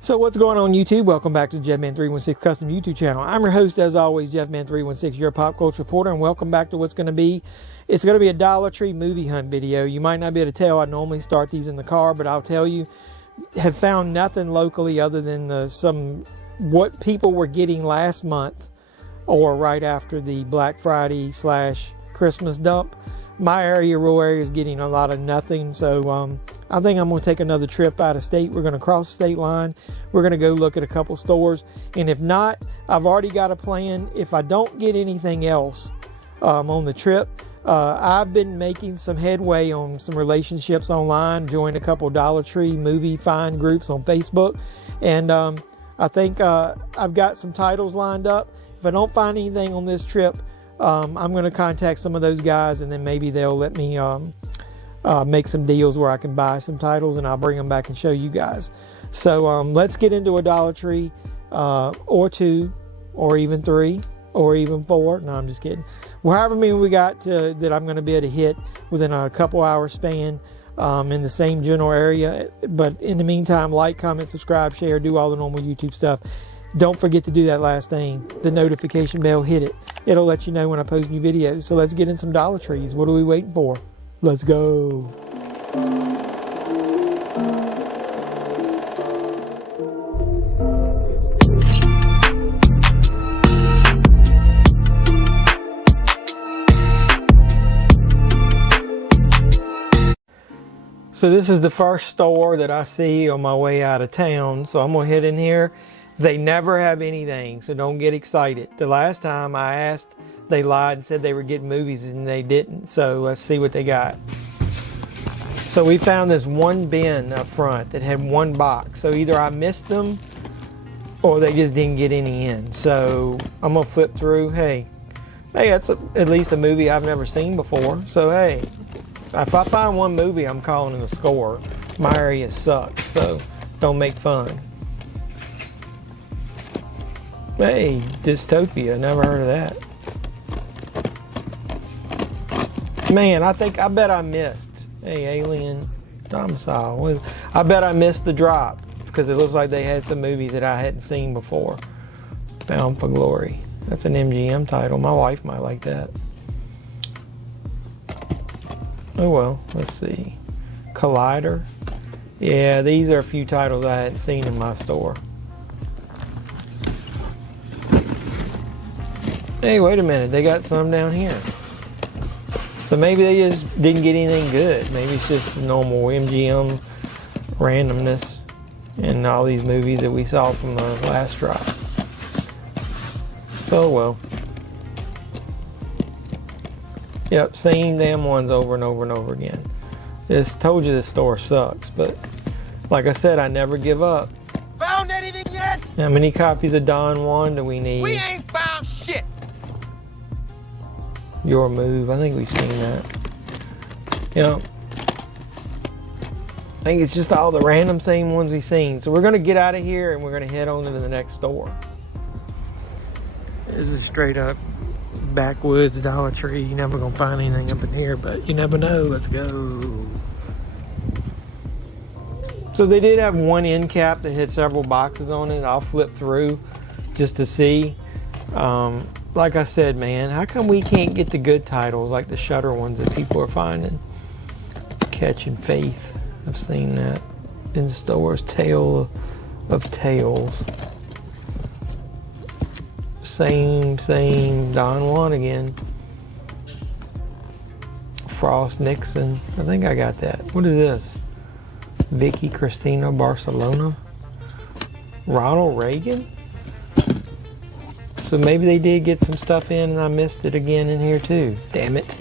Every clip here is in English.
So what's going on YouTube? Welcome back to the JeffMan316 Custom YouTube channel. I'm your host as always, JeffMan316, your pop culture reporter, and welcome back to what's going to be, it's going to be a Dollar Tree movie hunt video. You might not be able to tell, I normally start these in the car, but I'll tell you, have found nothing locally other than what people were getting last month or right after the Black Friday / Christmas dump. My area, rural area, is getting a lot of nothing. So I think I'm going to take another trip out of state. We're going to cross the state line. We're going to go look at a couple stores. And if not, I've already got a plan. If I don't get anything else on the trip, I've been making some headway on some relationships online. Joined a couple Dollar Tree movie find groups on Facebook. And I think I've got some titles lined up. If I don't find anything on this trip, I'm going to contact some of those guys, and then maybe they'll let me make some deals where I can buy some titles, and I'll bring them back and show you guys. So let's get into a Dollar Tree or two or even three or even four. No, I'm just kidding. Well, however many we got that I'm going to be able to hit within a couple hour span in the same general area. But in the meantime, like, comment, subscribe, share, do all the normal YouTube stuff. Don't forget to do that last thing, the notification bell, hit it. It'll let you know when I post new videos. So let's get in some Dollar Trees. What are we waiting for? Let's go. So this is the first store that I see on my way out of town. So I'm going to hit in here. They never have anything, so don't get excited. The last time I asked, they lied and said they were getting movies, and they didn't. So let's see what they got. So we found this one bin up front that had one box. So either I missed them or they just didn't get any in. So I'm going to flip through. Hey, that's at least a movie I've never seen before. So hey, if I find one movie, I'm calling it a score. My area sucks, so don't make fun. Hey, Dystopia, never heard of that. Man, I bet I missed. Hey, Alien Domicile. I bet I missed the drop because it looks like they had some movies that I hadn't seen before. Bound for Glory. That's an MGM title. My wife might like that. Oh well, let's see. Collider. Yeah, these are a few titles I hadn't seen in my store. Hey, wait a minute, they got some down here. So maybe they just didn't get anything good. Maybe it's just the normal MGM randomness in all these movies that we saw from the last drop. So, well. Yep, same damn ones over and over and over again. Just told you this store sucks, but like I said, I never give up. Found anything yet? How many copies of Don Juan do we need? We ain't found shit. Your Move. I think we've seen that. Yep. I think it's just all the random same ones we've seen. So we're going to get out of here and we're going to head on to the next store. This is straight up backwoods Dollar Tree. You're never going to find anything up in here, but you never know. Let's go. So they did have one end cap that had several boxes on it. I'll flip through just to see. Like I said, man, how come we can't get the good titles like the Shudder ones that people are finding? Catching Faith. I've seen that in stores. Tale of Tales. Same Don Juan again. Frost Nixon. I think I got that. What is this? Vicky Cristina Barcelona. Ronald Reagan? So maybe they did get some stuff in and I missed it again in here too. Damn it.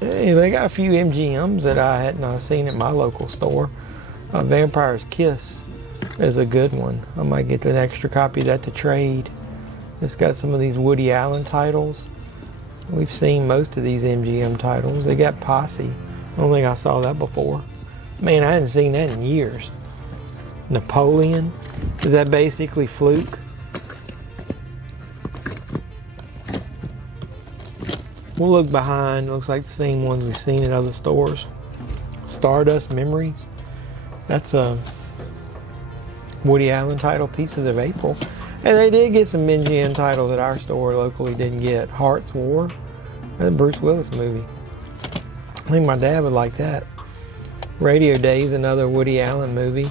Hey, they got a few MGMs that I hadn't seen at my local store. Vampire's Kiss is a good one. I might get an extra copy of that to trade. It's got some of these Woody Allen titles. We've seen most of these MGM titles. They got Posse. I don't think I saw that before. Man, I hadn't seen that in years. Napoleon. Is that basically Fluke? We'll look behind. Looks like the same ones we've seen in other stores. Stardust Memories. That's a Woody Allen title, Pieces of April. And they did get some MGM titles that our store locally didn't get. Heart's War. That's a Bruce Willis movie. I think my dad would like that. Radio Days, another Woody Allen movie.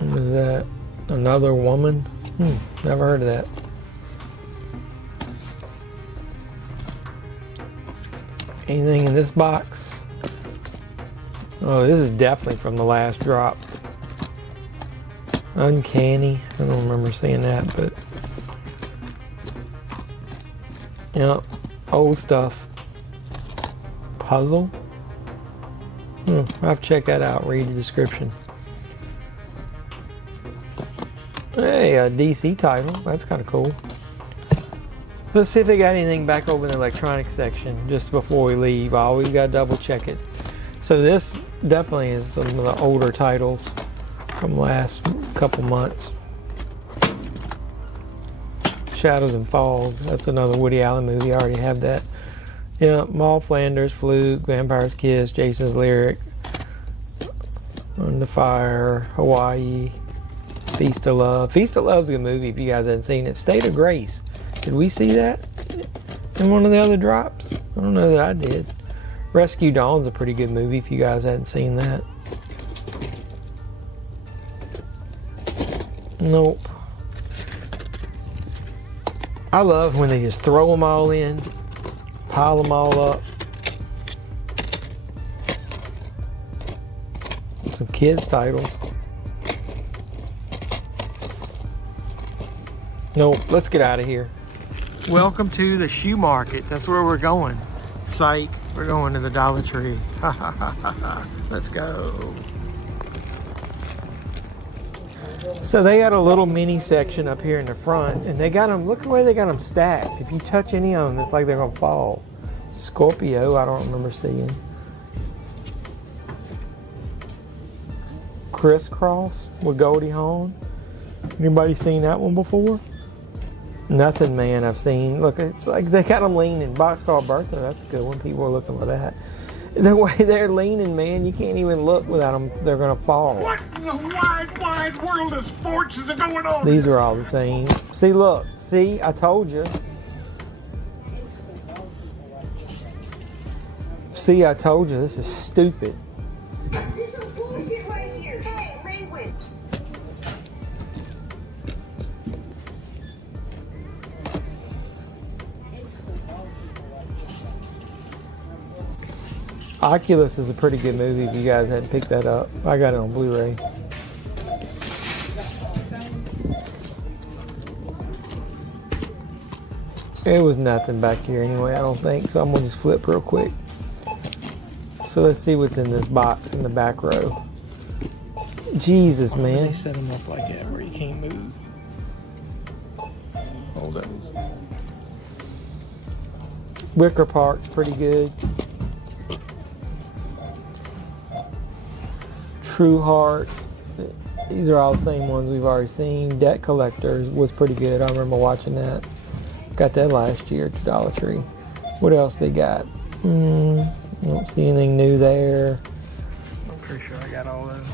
What is that? Another Woman? Never heard of that. Anything in this box? Oh, this is definitely from the last drop. Uncanny. I don't remember seeing that, but yep, old stuff. Puzzle. I'll have to check that out. Read the description. Hey, a DC title. That's kind of cool. Let's see if they got anything back over in the electronics section just before we leave. I always got to double check it. So this definitely is some of the older titles from last couple months. Shadows and Fog. That's another Woody Allen movie. I already have that. Yeah, Maul Flanders, Fluke, Vampire's Kiss, Jason's Lyric, Under Fire, Hawaii, Feast of Love. Feast of Love's a good movie if you guys hadn't seen it. State of Grace. Did we see that in one of the other drops? I don't know that I did. Rescue Dawn's a pretty good movie if you guys hadn't seen that. Nope. I love when they just throw them all in, pile them all up. Some kids' titles. Nope, let's get out of here. Welcome to the shoe market. That's where we're going. Psych, we're going to the Dollar Tree. Let's go. So they got a little mini section up here in the front, and they got them, look at the way they got them stacked. If you touch any of them, it's like they're gonna fall. Scorpio, I don't remember seeing. Crisscross with Goldie Hawn. Anybody seen that one before? Nothing, man, I've seen. Look, it's like they got them leaning. Boxcar Bertha, that's a good one. People are looking for that. The way they're leaning, man, you can't even look without them. They're going to fall. What in the wide world of sports is going on? These are all the same. See, look. See, I told you. See, I told you. This is stupid. This is bullshit right here. Hey, language. Oculus is a pretty good movie if you guys hadn't picked that up. I got it on Blu-ray. It was nothing back here anyway, I don't think, so I'm going to just flip real quick. So let's see what's in this box in the back row. Jesus, man. They set them up like that where you can't move. Hold up. Wicker Park's pretty good. True Heart. These are all the same ones we've already seen. Debt Collectors was pretty good. I remember watching that. Got that last year at the Dollar Tree. What else they got? Don't see anything new there. I'm pretty sure I got all those.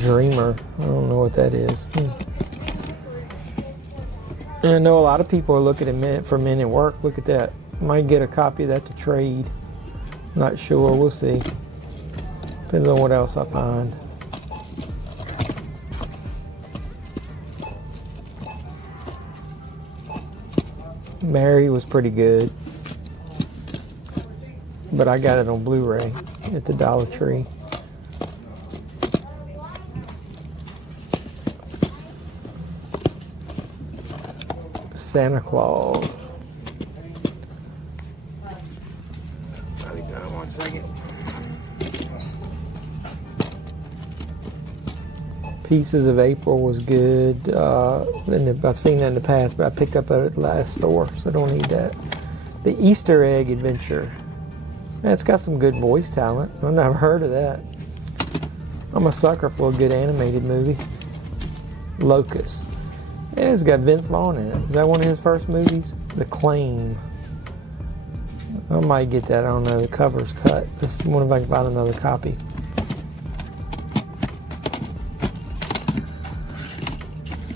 Dreamer. I don't know what that is. And I know a lot of people are looking at for Men at Work. Look at that. Might get a copy of that to trade. Not sure. We'll see. Depends on what else I find. Mary was pretty good. But I got it on Blu-ray at the Dollar Tree. Santa Claus. One second. Pieces of April was good. And I've seen that in the past, but I picked up at the last store, so I don't need that. The Easter Egg Adventure. It's got some good voice talent. I've never heard of that. I'm a sucker for a good animated movie. Locust. Yeah, it's got Vince Vaughn in it. Is that one of his first movies? The Claim. I might get that. I don't know. The cover's cut. Let's wonder if I can find another copy.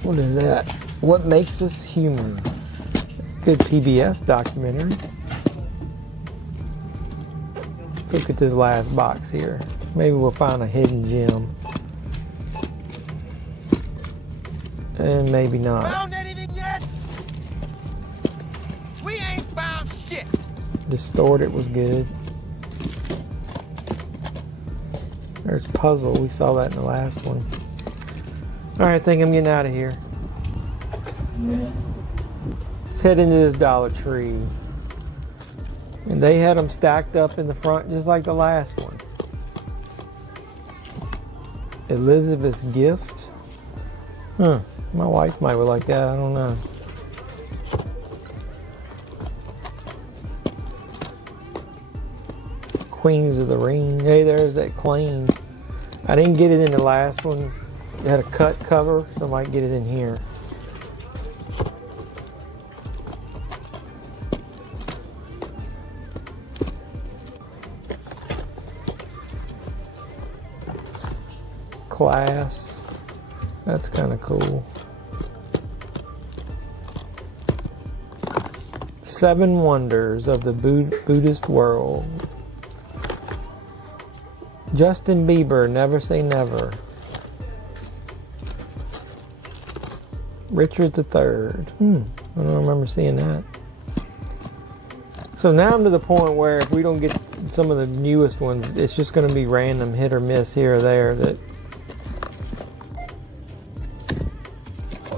What is that? What Makes Us Human? Good PBS documentary. Let's look at this last box here. Maybe we'll find a hidden gem. And maybe not. Found anything yet? We ain't found shit. Distorted was good. There's Puzzle. We saw that in the last one. Alright, I think I'm getting out of here. Let's head into this Dollar Tree. And they had them stacked up in the front just like the last one. Elizabeth's Gift. Huh. My wife might would like that. I don't know. Queens of the Ring. Hey, there's that Claim. I didn't get it in the last one. It had a cut cover, so I might get it in here. Class. That's kind of cool. 7 Wonders of the Buddhist World. Justin Bieber, Never Say Never. Richard III. I don't remember seeing that. So now I'm to the point where if we don't get some of the newest ones, it's just going to be random hit or miss here or there that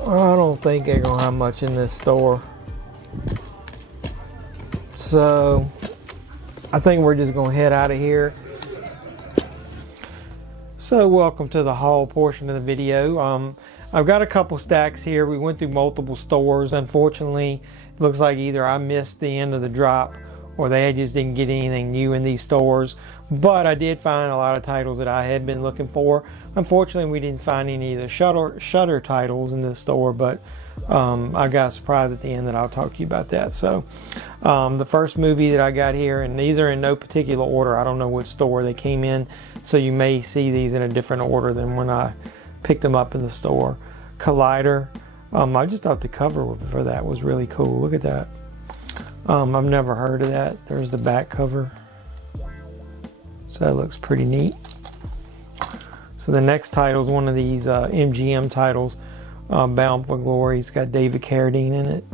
I don't think they're going to have much in this store. So I think we're just going to head out of here. So welcome to the haul portion of the video. I've got a couple stacks here. We went through multiple stores. Unfortunately, it looks like either I missed the end of the drop or they just didn't get anything new in these stores. But I did find a lot of titles that I had been looking for. Unfortunately, we didn't find any of the Shudder titles in this store, but I got a surprise at the end that I'll talk to you about that. So the first movie that I got here, and these are in no particular order. I don't know which store they came in, so you may see these in a different order than when I picked them up in the store. Collider. I just thought the cover for that was really cool. Look at that. I've never heard of that. There's the back cover. So that looks pretty neat. So the next title is one of these MGM titles, Bound for Glory. It's got David Carradine in it.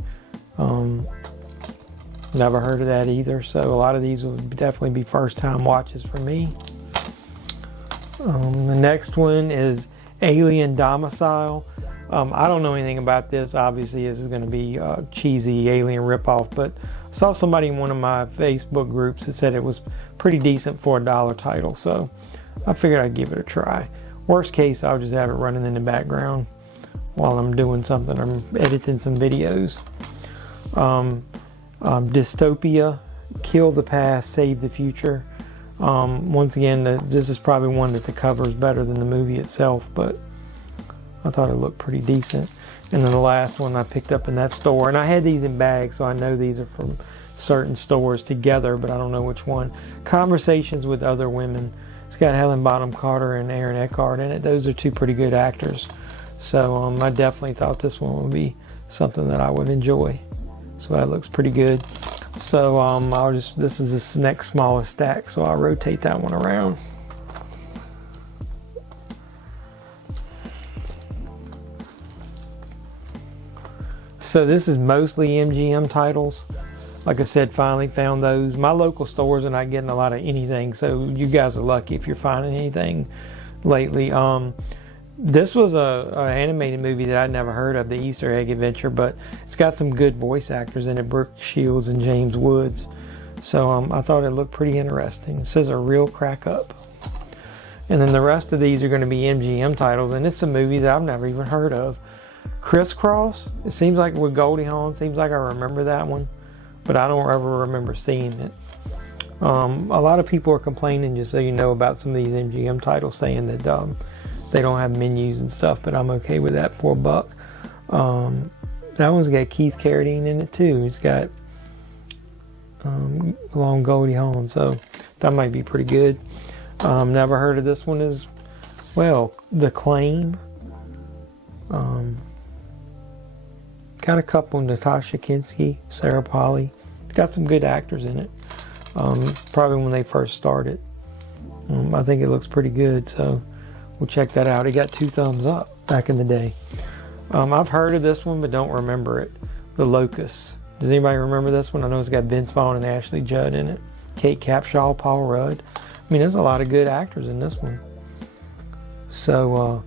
Never heard of that either. So a lot of these will definitely be first time watches for me. The next one is Alien Domicile. I don't know anything about this. Obviously, this is going to be a cheesy alien ripoff, but I saw somebody in one of my Facebook groups that said it was pretty decent for $1 title, so I figured I'd give it a try. Worst case, I'll just have it running in the background while I'm doing something. I'm editing some videos. Dystopia, Kill the Past, Save the Future. Once again, this is probably one that the cover is better than the movie itself, but I thought it looked pretty decent. And then the last one I picked up in that store, and I had these in bags, so I know these are from certain stores together, but I don't know which one. Conversations with Other Women. It's got Helen Bonham Carter and Aaron Eckhart in it. Those are two pretty good actors. So I definitely thought this one would be something that I would enjoy. So that looks pretty good. So this is this next smallest stack, so I'll rotate that one around. So this is mostly MGM titles. Like I said, finally found those. My local stores are not getting a lot of anything, so you guys are lucky if you're finding anything lately. This was an animated movie that I'd never heard of, the Easter Egg Adventure, but it's got some good voice actors in it, Brooke Shields and James Woods. So I thought it looked pretty interesting. It says A Real Crack Up. And then the rest of these are going to be MGM titles, and it's some movies I've never even heard of. Crisscross, it seems like with Goldie Hawn, seems like I remember that one, but I don't ever remember seeing it. A lot of people are complaining, just so you know, about some of these MGM titles, saying that they don't have menus and stuff, but I'm okay with that for $1. That one's got Keith Carradine in it too. It's got Long Goldie Hawn, so that might be pretty good. Never heard of this one as well. The Claim. Got a couple, Natasha Kinski, Sarah Polley. It's got some good actors in it. Probably when they first started. I think it looks pretty good, so we'll check that out. It got 2 thumbs up back in the day. I've heard of this one, but don't remember it. The Locust. Does anybody remember this one? I know it's got Vince Vaughn and Ashley Judd in it. Kate Capshaw, Paul Rudd. I mean, there's a lot of good actors in this one. So,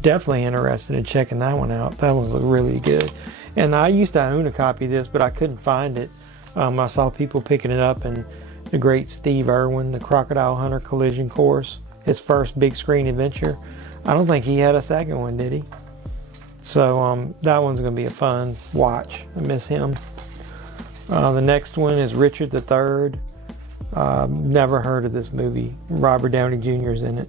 definitely interested in checking that one out. That one looks really good. And I used to own a copy of this, but I couldn't find it. I saw people picking it up, and the great Steve Irwin, The Crocodile Hunter Collision Course, his first big screen adventure. I don't think he had a second one, did he? So that one's going to be a fun watch. I miss him. The next one is Richard III. Never heard of this movie. Robert Downey Jr. is in it.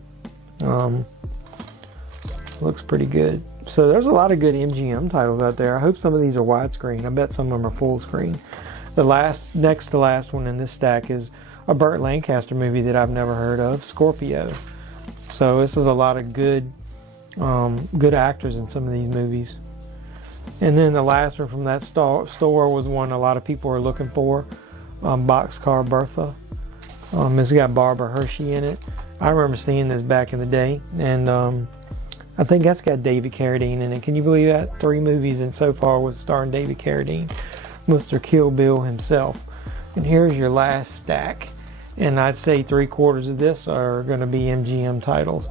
Looks pretty good. So there's a lot of good MGM titles out there. I hope some of these are widescreen. I bet some of them are full screen. The next to last one in this stack is a Burt Lancaster movie that I've never heard of, Scorpio. So this is a lot of good actors in some of these movies. And then the last one from that store was one a lot of people are looking for, Boxcar Bertha. It's got Barbara Hershey in it. I remember seeing this back in the day, and I think that's got David Carradine in it. Can you believe that? 3 movies and so far with starring David Carradine, Mr. Kill Bill himself. And here's your last stack. And I'd say 3/4 of this are going to be MGM titles.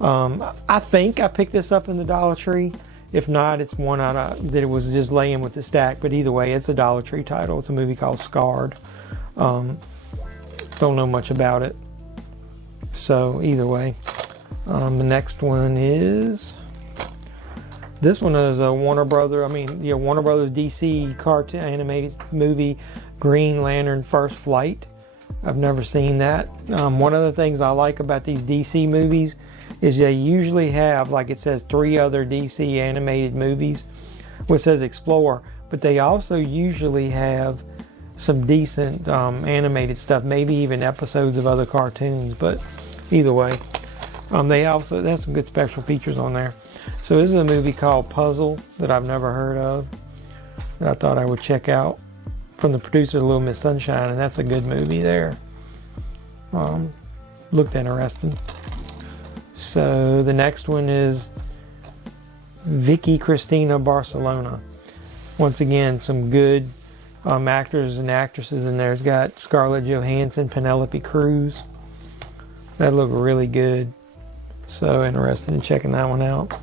I think I picked this up in the Dollar Tree. If not, it's one that it was just laying with the stack. But either way, it's a Dollar Tree title. It's a movie called Scarred. Don't know much about it. So either way. The next one is... This one is a Warner Brothers DC cartoon animated movie, Green Lantern First Flight. I've never seen that. One of the things I like about these DC movies is they usually have, like it says, 3 other DC animated movies, which says Explore, but they also usually have some decent animated stuff, maybe even episodes of other cartoons, but either way, they have some good special features on there. So this is a movie called Puzzle that I've never heard of, that I thought I would check out, from the producer of Little Miss Sunshine, and that's a good movie there. Looked interesting. So the next one is Vicky Cristina Barcelona. Once again, some good actors and actresses in there. It's got Scarlett Johansson, Penelope Cruz. That looked really good. So interested in checking that one out.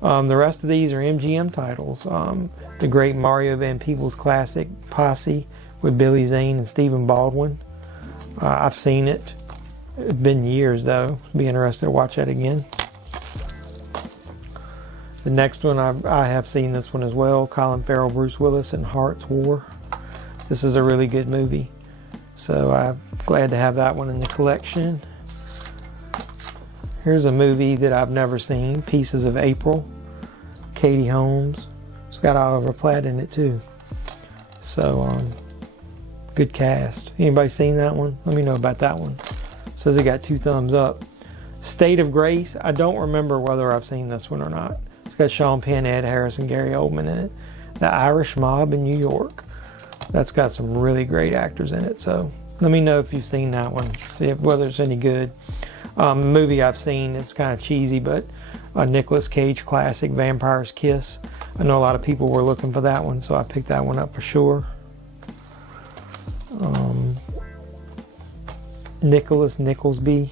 The rest of these are MGM titles. The great Mario Van Peebles classic Posse with Billy Zane and Stephen Baldwin. I've seen it. It's been years though. Be interested to watch that again. The next one, I have seen this one as well. Colin Farrell, Bruce Willis, and Hearts War. This is a really good movie. So I'm glad to have that one in the collection. Here's a movie that I've never seen, Pieces of April. Katie Holmes. It's got Oliver Platt in it too. So, good cast. Anybody seen that one? Let me know about that one. Says it got 2 thumbs up. State of Grace. I don't remember whether I've seen this one or not. It's got Sean Penn, Ed Harris, and Gary Oldman in it. The Irish Mob in New York. That's got some really great actors in it. So let me know if you've seen that one. See whether it's any good. Movie I've seen, it's kind of cheesy, but a Nicolas Cage classic, Vampire's Kiss. I know a lot of people were looking for that one, so I picked that one up for sure. Nickleby,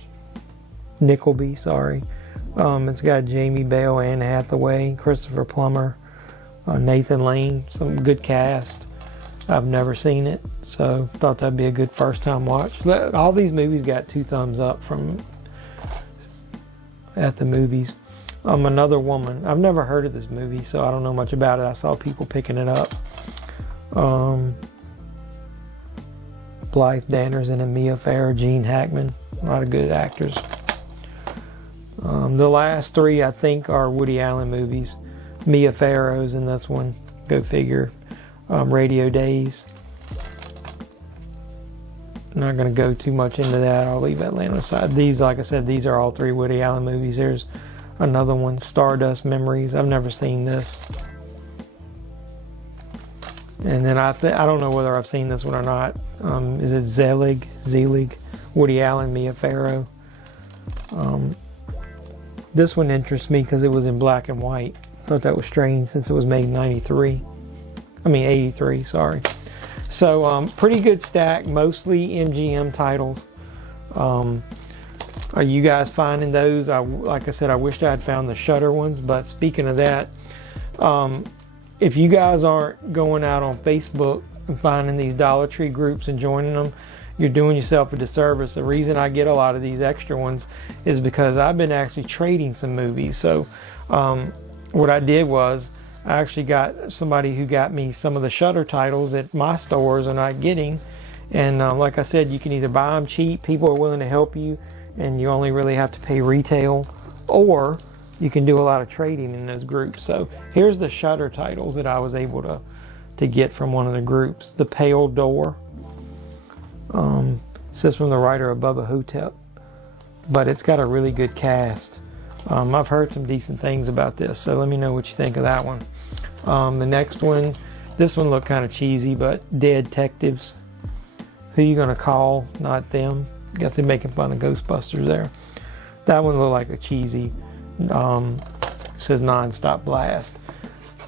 sorry. It's got Jamie Bale, Anne Hathaway, Christopher Plummer, Nathan Lane, some good cast. I've never seen it, so thought that'd be a good first time watch. All these movies got 2 thumbs up from at the movies. Another Woman. I've never heard of this movie, so I don't know much about it. I saw people picking it up. Blythe Danner's in it, Mia Farrow, Gene Hackman. A lot of good actors. The last three, I think, are Woody Allen movies. Mia Farrow's in this one. Go figure. Radio Days. Not going to go too much into that. I'll leave Atlanta aside. These, like I said, these are all three Woody Allen movies. There's another one, Stardust Memories. I've never seen this. And then I don't know whether I've seen this one or not. Is it Zelig? Woody Allen, Mia Farrow. This one interests me because it was in black and white. Thought that was strange since it was made in 83, sorry. So, pretty good stack, mostly MGM titles. Are you guys finding those? Like I said, I wished I had found the Shudder ones, but speaking of that, if you guys aren't going out on Facebook and finding these Dollar Tree groups and joining them, you're doing yourself a disservice. The reason I get a lot of these extra ones is because I've been actually trading some movies. So, what I did was, I actually got somebody who got me some of the Shudder titles that my stores are not getting. And like I said, you can either buy them cheap, people are willing to help you, and you only really have to pay retail, or you can do a lot of trading in those groups. So here's the Shudder titles that I was able to get from one of the groups. The Pale Door. Says from the writer of Bubba Hotep. But it's got a really good cast. I've heard some decent things about this, so let me know what you think of that one. The next one, this one looked kind of cheesy, but Dead Detectives. Who you gonna call? Not them. Guess they're making fun of Ghostbusters there. That one looked like a cheesy, says Non-Stop Blast.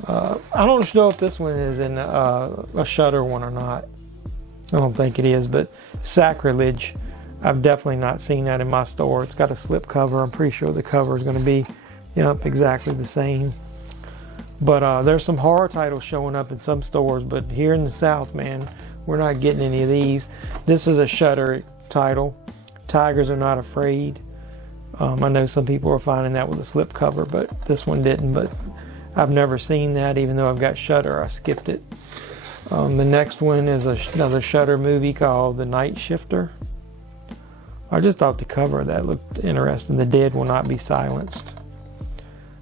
I don't know if this one is in a Shudder one or not. I don't think it is, but Sacrilege. I've definitely not seen that in my store. It's got a slip cover. I'm pretty sure the cover is going to be, exactly the same. But there's some horror titles showing up in some stores, but here in the South, man, we're not getting any of these. This is a Shudder title. Tigers Are Not Afraid. I know some people are finding that with a slip cover, but this one didn't. But I've never seen that, even though I've got Shudder. I skipped it. The next one is another Shudder movie called The Night Shifter. I just thought the cover of that looked interesting. The Dead Will Not Be Silenced.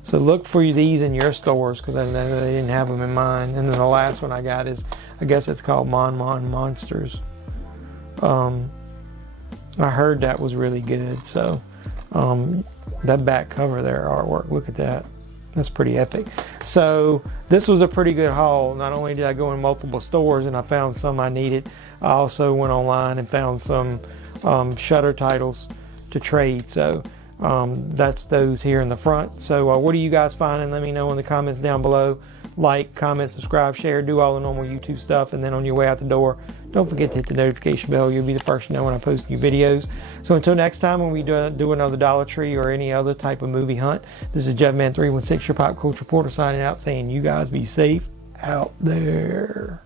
So look for these in your stores, because I know they didn't have them in mine. And then the last one I got is, I guess it's called Mon Monsters. I heard that was really good. So that back cover there, artwork, look at that. That's pretty epic. So this was a pretty good haul. Not only did I go in multiple stores and I found some I needed, I also went online and found some Shudder titles to trade. So that's those here in the front. So what are you guys finding? Let me know in the comments down below. Like, comment, subscribe, share, do all the normal YouTube stuff. And then on your way out the door, don't forget to hit the notification bell. You'll be the first to know when I post new videos. So until next time, when we do another Dollar Tree or any other type of movie hunt, this is JeffMan316, your pop culture reporter, signing out, saying you guys be safe out there.